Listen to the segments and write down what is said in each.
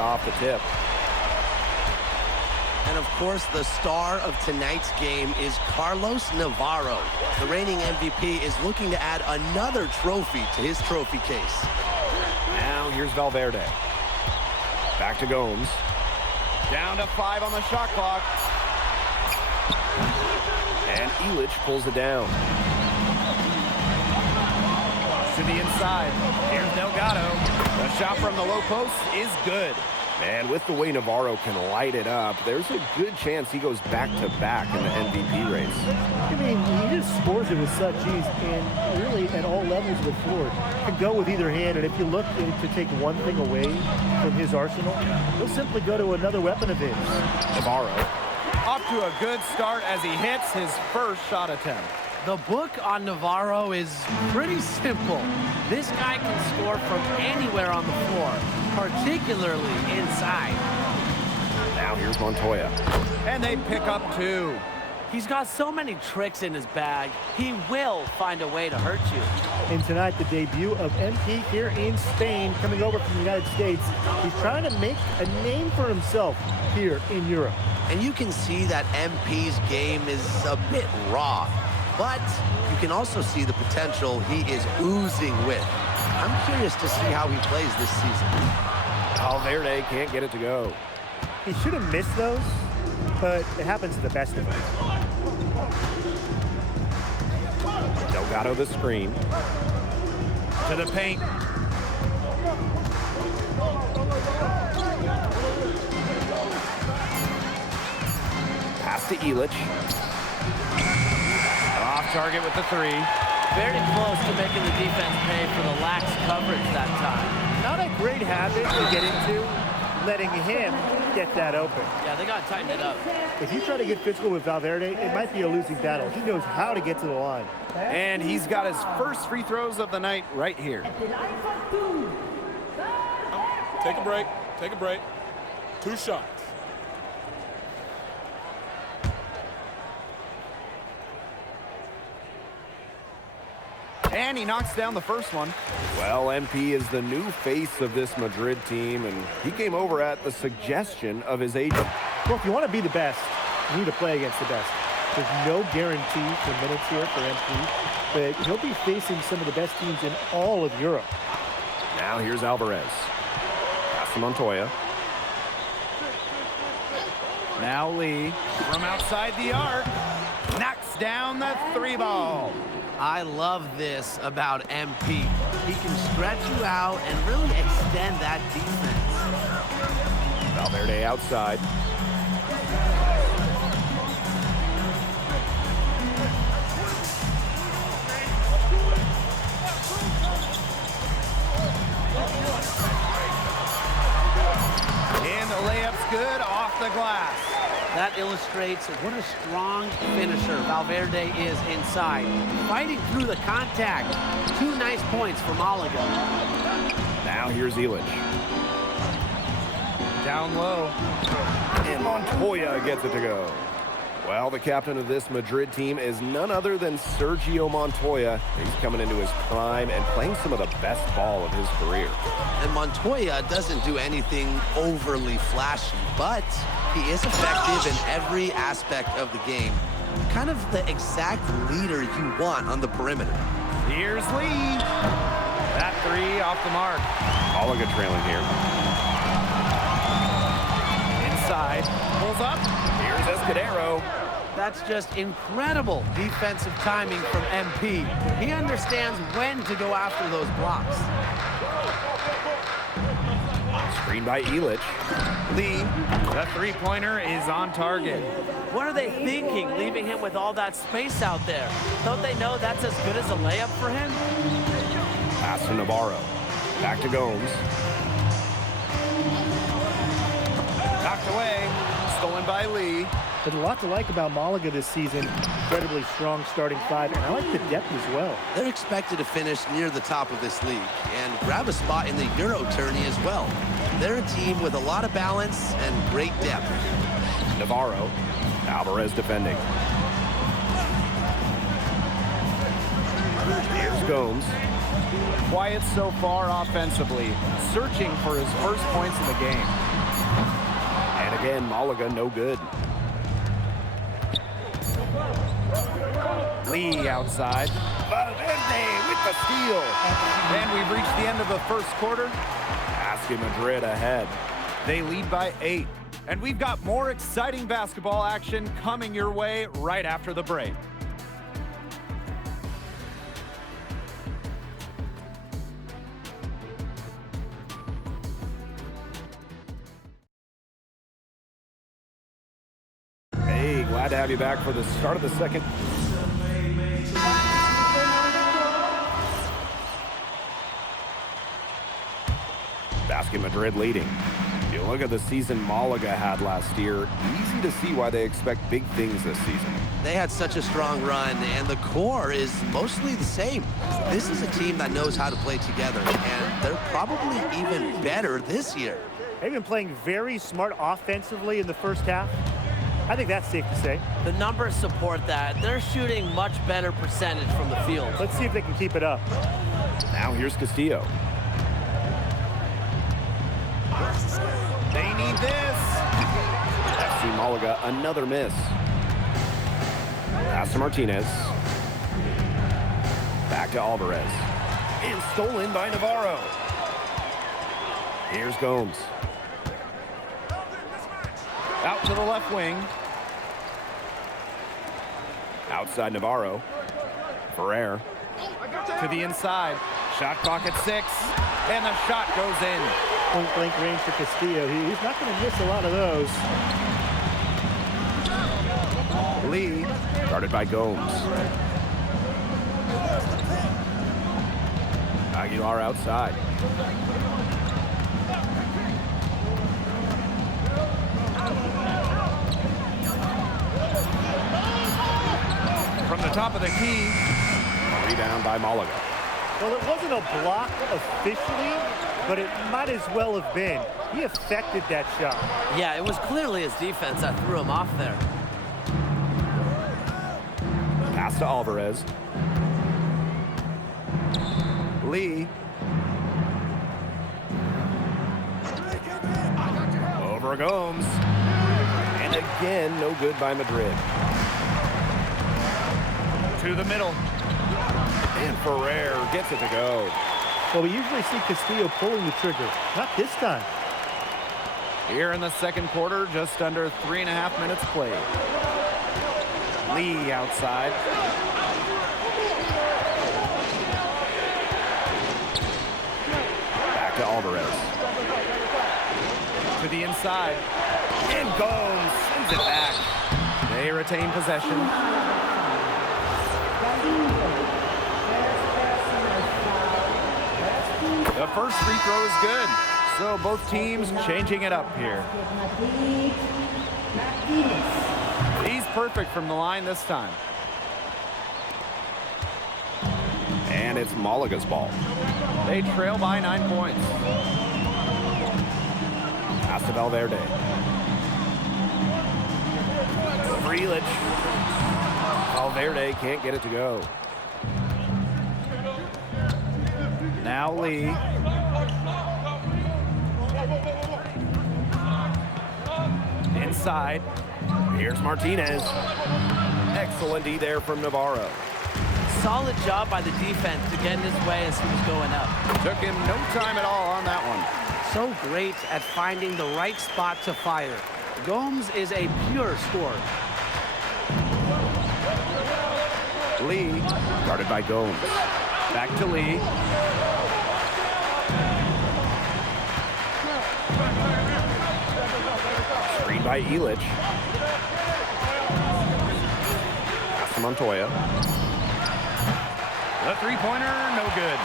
off the tip. And, of course, the star of tonight's game is Carlos Navarro. The reigning MVP is looking to add another trophy to his trophy case. Now here's Valverde. Back to Gomes. Down to 5 on the shot clock. And Illich pulls it down. To the inside. Here's Delgado. The shot from the low post is good. And with the way Navarro can light it up, there's a good chance he goes back-to-back in the MVP race. I mean, he just scores it with such ease, and really at all levels of the floor. Can go with either hand, and if you look to take one thing away from his arsenal, he'll simply go to another weapon of his. Navarro off to a good start as he hits his first shot attempt. The book on Navarro is pretty simple. This guy can score from anywhere on the floor, particularly inside. Now here's Montoya. And they pick up 2. He's got so many tricks in his bag, he will find a way to hurt you. And tonight, the debut of MP here in Spain, coming over from the United States. He's trying to make a name for himself here in Europe. And you can see that MP's game is a bit raw. But you can also see the potential he is oozing with. I'm curious to see how he plays this season. Valverde can't get it to go. He should have missed those, but it happens to the best of us. Delgado the screen. To the paint. Pass to Illich. Off target with the 3. Very close to making the defense pay for the lax coverage that time. Not a great habit to get into, letting him get that open. Yeah, they got to tighten it up. If you try to get physical with Valverde, it might be a losing battle. He knows how to get to the line. And he's got his first free throws of the night right here. Take a break. Take a break. 2 shots. And he knocks down the first one. Well, MP is the new face of this Madrid team, and he came over at the suggestion of his agent. Well, if you want to be the best, you need to play against the best. There's no guarantee for minutes here for MP, but he'll be facing some of the best teams in all of Europe. Now here's Alvarez. Pass to Montoya. Now Lee from outside the arc knocks down the 3 ball. I love this about MP. He can stretch you out and really extend that defense. Valverde outside. And the layup's good off the glass. That illustrates what a strong finisher Valverde is inside. Fighting through the contact. 2 nice points for Malaga. Now here's Illich. Down low. And Montoya gets it to go. Well, the captain of this Madrid team is none other than Sergio Montoya. He's coming into his prime and playing some of the best ball of his career. And Montoya doesn't do anything overly flashy, but he is effective in every aspect of the game. Kind of the exact leader you want on the perimeter. Here's Lee. That 3 off the mark. Malaga trailing here. Inside. Pulls up. Here's Escudero. That's just incredible defensive timing from MP. He understands when to go after those blocks. Screen by Illich. Lee, the 3-pointer is on target. What are they thinking, leaving him with all that space out there? Don't they know that's as good as a layup for him? Pass to Navarro. Back to Gomes. Knocked away. Stolen by Lee. There's a lot to like about Malaga this season. Incredibly strong starting 5, and I like the depth as well. They're expected to finish near the top of this league and grab a spot in the Euro tourney as well. They're a team with a lot of balance and great depth. Navarro. Alvarez defending. Here's Gomes. Quiet so far offensively, searching for his first points in the game. Again, Malaga no good. Lee outside. Valverde with the steal. And we've reached the end of the first quarter. Basket Madrid ahead. They lead by 8. And we've got more exciting basketball action coming your way right after the break. Hey, glad to have you back for the start of the second. Basket Madrid leading. You look at the season Malaga had last year, easy to see why they expect big things this season. They had such a strong run, and the core is mostly the same. This is a team that knows how to play together, and they're probably even better this year. They've been playing very smart offensively in the first half. I think that's safe to say. The numbers support that. They're shooting much better percentage from the field. Let's see if they can keep it up. Now here's Castillo. They need this. FC Malaga, another miss. Pass to Martinez. Back to Alvarez. And stolen by Navarro. Here's Gomes. Out to the left wing. Outside Navarro. Ferrer. To the inside. Shot clock at 6. And the shot goes in. Point blank range for Castillo. He's not going to miss a lot of those. Lee. Guarded by Gomes. Aguilar outside. From the top of the key. Rebound by Malaga. Well, it wasn't a block officially, but it might as well have been. He affected that shot. Yeah, it was clearly his defense that threw him off there. Pass to Alvarez. Lee. Over Gomes. And again, no good by Madrid. To the middle. And Ferrer gets it to go. Well, we usually see Castillo pulling the trigger. Not this time. Here in the second quarter, just under 3.5 minutes played. Lee outside. Back to Alvarez. To the inside. And Gomes sends it back. They retain possession. The first free throw is good. So both teams changing it up here. He's perfect from the line this time. And it's Malaga's ball. They trail by 9 points. Pass to Valverde. Freelich. Valverde can't get it to go. Now Lee. Inside. Here's Martinez. Excellent D there from Navarro. Solid job by the defense to get in his way as he was going up. Took him no time at all on that one. So great at finding the right spot to fire. Gomes is a pure scorer. Lee, guarded by Gomes. Back to Lee. Screen by Illich. Pass to Montoya. The three-pointer, no good.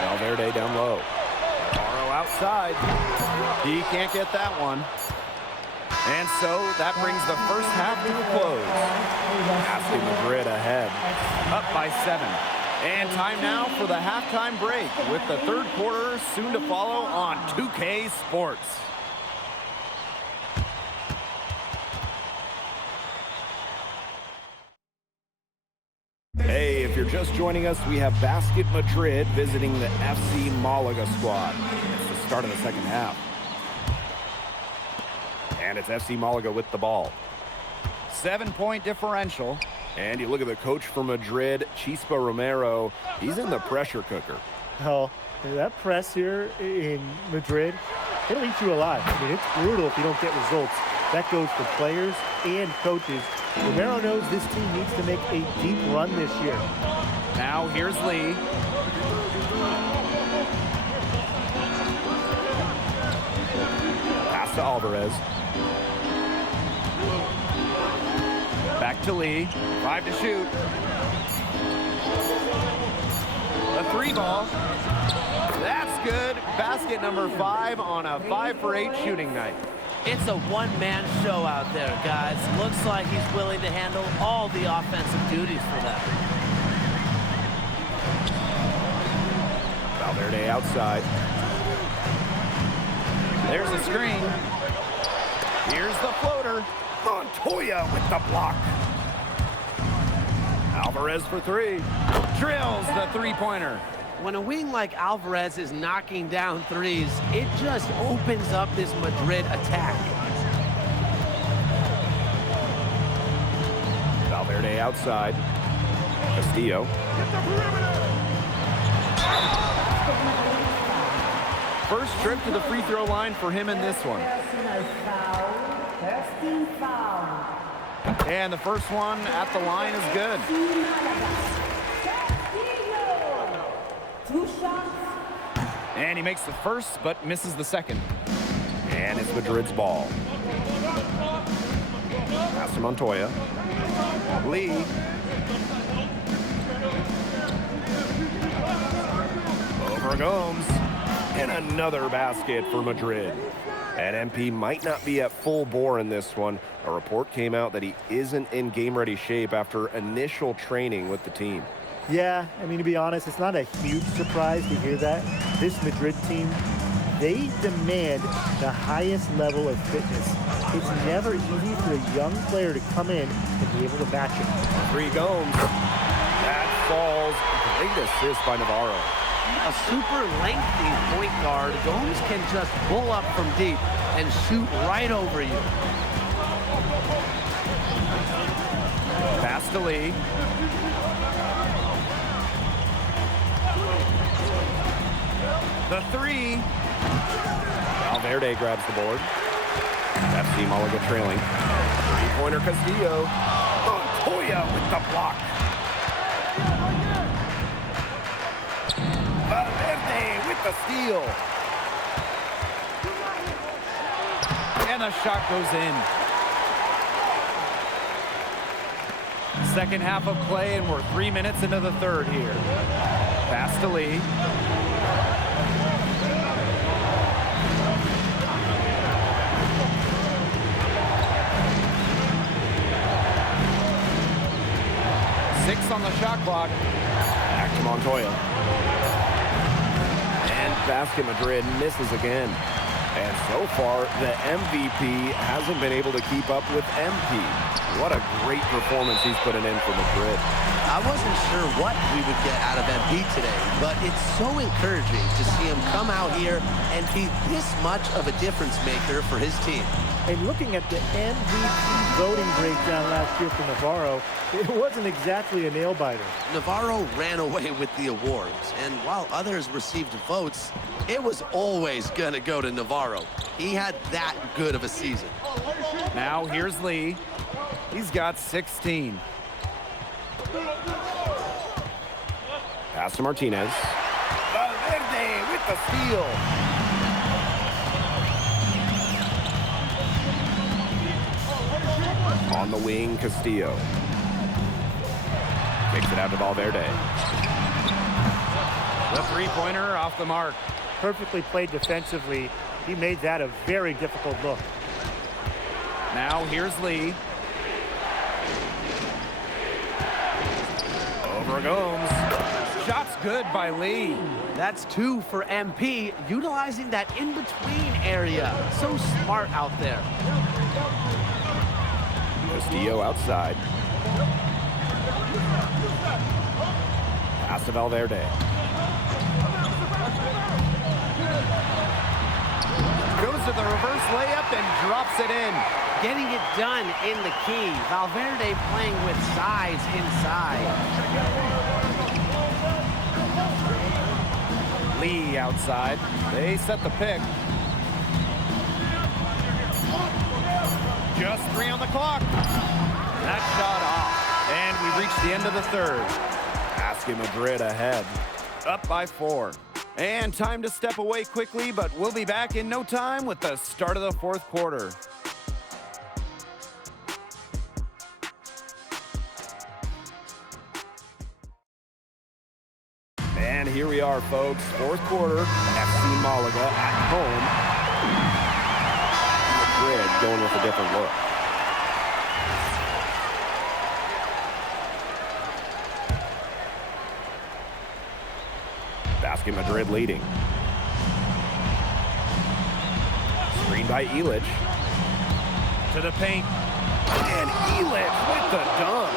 Valverde down low. Navarro outside. He can't get that one. And so that brings the first half to a close. Asking Madrid ahead. Up by 7. And time now for the halftime break with the third quarter soon to follow on 2K Sports. Hey, if you're just joining us, we have Basket Madrid visiting the FC Malaga squad. It's the start of the second half. And it's FC Malaga with the ball. 7-point differential. And you look at the coach from Madrid, Chispa Romero. He's in the pressure cooker. Oh, that press here in Madrid, it'll eat you alive. I mean, it's brutal if you don't get results. That goes for players and coaches. Romero knows this team needs to make a deep run this year. Now here's Lee. Pass to Alvarez. Back to Lee. 5 to shoot. A 3 ball. That's good. Basket number 5 on a 5 for 8 shooting night. It's a one-man show out there, guys. Looks like he's willing to handle all the offensive duties for them. Valverde outside. There's a screen. Here's the floater. Montoya with the block. Alvarez for 3. Drills the three-pointer. When a wing like Alvarez is knocking down threes, it just opens up this Madrid attack. Valverde outside. Castillo. First trip to the free throw line for him in this one. And the first one at the line is good. And he makes the first, but misses the second. And it's Madrid's ball. Pass to Montoya. Lee. Over Gomes. And another basket for Madrid. And MP might not be at full bore in this one. A report came out that he isn't in game-ready shape after initial training with the team. Yeah, I mean, to be honest, it's not a huge surprise to hear that. This Madrid team, they demand the highest level of fitness. It's never easy for a young player to come in and be able to match it. 3 Gomes. That falls. Great assist by Navarro. A super lengthy point guard, Gomes can just pull up from deep and shoot right over you. Pass to Lee. The 3. Valverde grabs the board. FC Malaga trailing. 3-pointer Castillo. Montoya with the block. Valverde with the steal. And the shot goes in. Second half of play, and we're 3 minutes into the third here. Pass to Lee. Six on the shot clock. Back to Montoya. And basket Madrid misses again. And so far, the MVP hasn't been able to keep up with MP. What a great performance he's putting in for Madrid. I wasn't sure what we would get out of MP today, but it's so encouraging to see him come out here and be this much of a difference maker for his team. And looking at the MVP voting breakdown last year for Navarro, it wasn't exactly a nail-biter. Navarro ran away with the awards, and while others received votes, it was always going to go to Navarro. He had that good of a season. Now here's Lee. He's got 16. Pass to Martinez. Valverde with the steal. On the wing, Castillo. Kicks it out to Valverde. The three-pointer off the mark. Perfectly played defensively. He made that a very difficult look. Now here's Lee. Over Gomes. Shot's good by Lee. That's 2 for MP, utilizing that in-between area. So smart out there. Castillo outside. Pass to Valverde. Goes to the reverse layup and drops it in. Getting it done in the key. Valverde playing with size inside. Lee outside. They set the pick. Just 3 on the clock. That shot off. And we reach the end of the third. Basket Madrid ahead. Up by 4. And time to step away quickly, but we'll be back in no time with the start of the fourth quarter. And here we are, folks. Fourth quarter, FC Malaga at home. Madrid going with a different look. Basket Madrid leading. Screen by Ilic. To the paint. And Ilic with the dunk.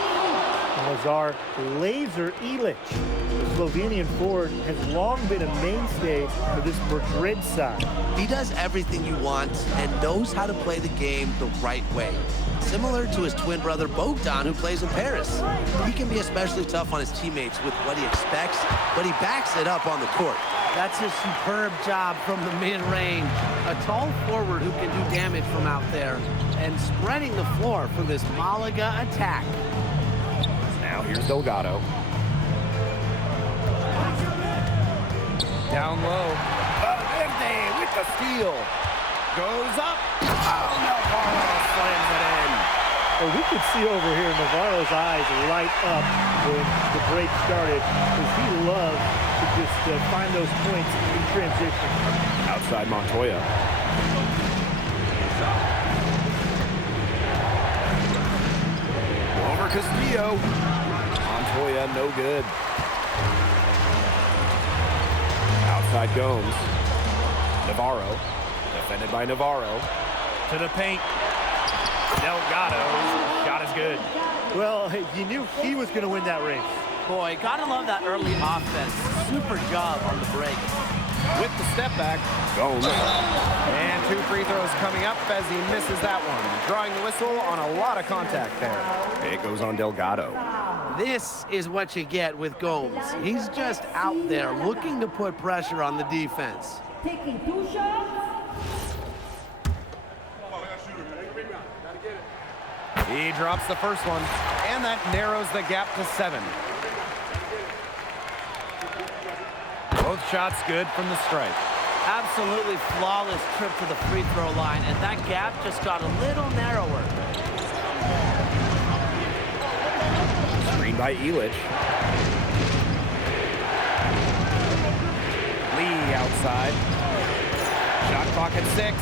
Lazar laser Ilic. The Slovenian forward has long been a mainstay for this Madrid side. He does everything you want and knows how to play the game the right way. Similar to his twin brother Bogdan, who plays in Paris. He can be especially tough on his teammates with what he expects, but he backs it up on the court. That's a superb job from the mid-range. A tall forward who can do damage from out there and spreading the floor for this Malaga attack. Now here's Delgado. Down low. Valverde with the steal. Goes up. Oh, Navarro slams it in. Well, we could see over here Navarro's eyes light up when the break started because he loves to just find those points in transition. Outside Montoya. Over Castillo. Montoya, no good. Outside Gomes. Navarro. Defended by Navarro. To the paint. Delgado. Shot is good. Well, you knew he was going to win that race. Boy, gotta love that early offense. Super job on the break. With the step back. Gomes. And 2 free throws coming up as he misses that one. Drawing the whistle on a lot of contact there. It goes on Delgado. This is what you get with Gomes. He's just out there looking to put pressure on the defense. Taking 2 shots. He drops the first one, and that narrows the gap to 7. Both shots good from the stripe. Absolutely flawless trip to the free throw line, and that gap just got a little narrower. Screen by Ilic. Lee outside. Shot clock at 6.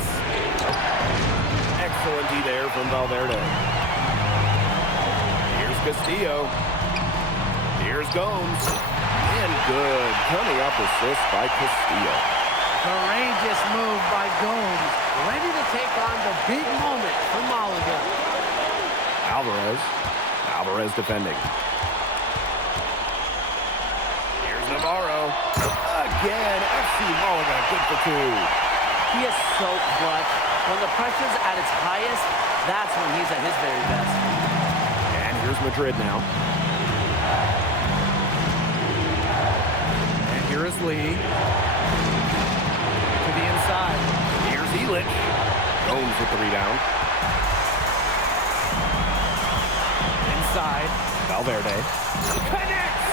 Excellent D there from Valverde. Here's Castillo. Here's Gomes. And good. Coming up assist by Castillo. Courageous move by Gomes. Ready to take on the big moment for Malaga. Alvarez. Alvarez defending. Here's Navarro. Again, FC Malaga good for 2. He is so clutch. When the pressure's at its highest, that's when he's at his very best. And here's Madrid now. And here is Lee. To the inside. Here's Ilic. Gomes with the rebound. Inside. Valverde. Connects!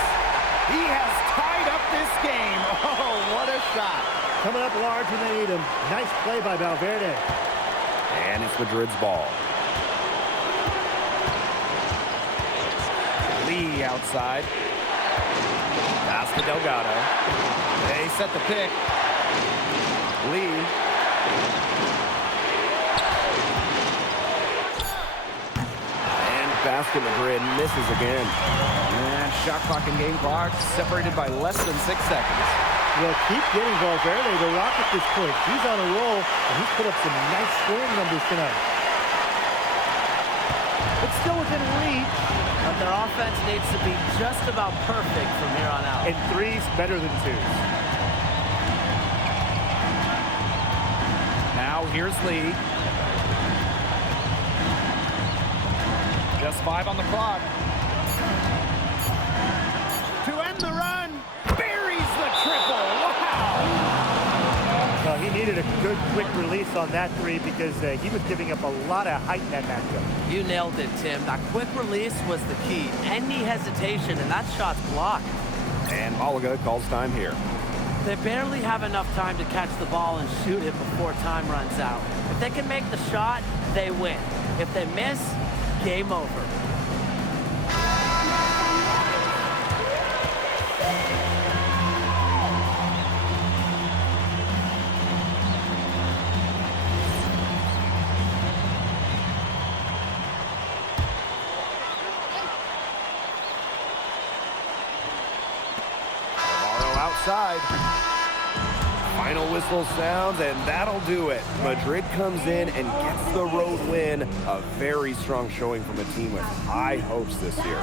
He has tied up this game. Oh, what a shot. Coming up large when they need him. Nice play by Valverde. And it's Madrid's ball. Lee outside. Pass to Delgado. They set the pick. Lee. And Basket Madrid misses again. And shot clock and game clock separated by less than 6 seconds. Well, keep getting Valverde the rock at this point. He's on a roll, and he's put up some nice scoring numbers tonight. It's still within reach. But their offense needs to be just about perfect from here on out. And 3's better than 2's. Now Now here's Lee. Just 5 on the clock. To end the run, buries the triple. Wow! He needed a good, quick release on that three because he was giving up a lot of height in that matchup. You nailed it, Tim. That quick release was the key. Any hesitation, and that shot's blocked. And Malaga calls time here. They barely have enough time to catch the ball and shoot it before time runs out. If they can make the shot, they win. If they miss, game over. Outside. Final whistle sounds, and that'll do it. Madrid comes in and gets the road win. A very strong showing from a team with high hopes this year.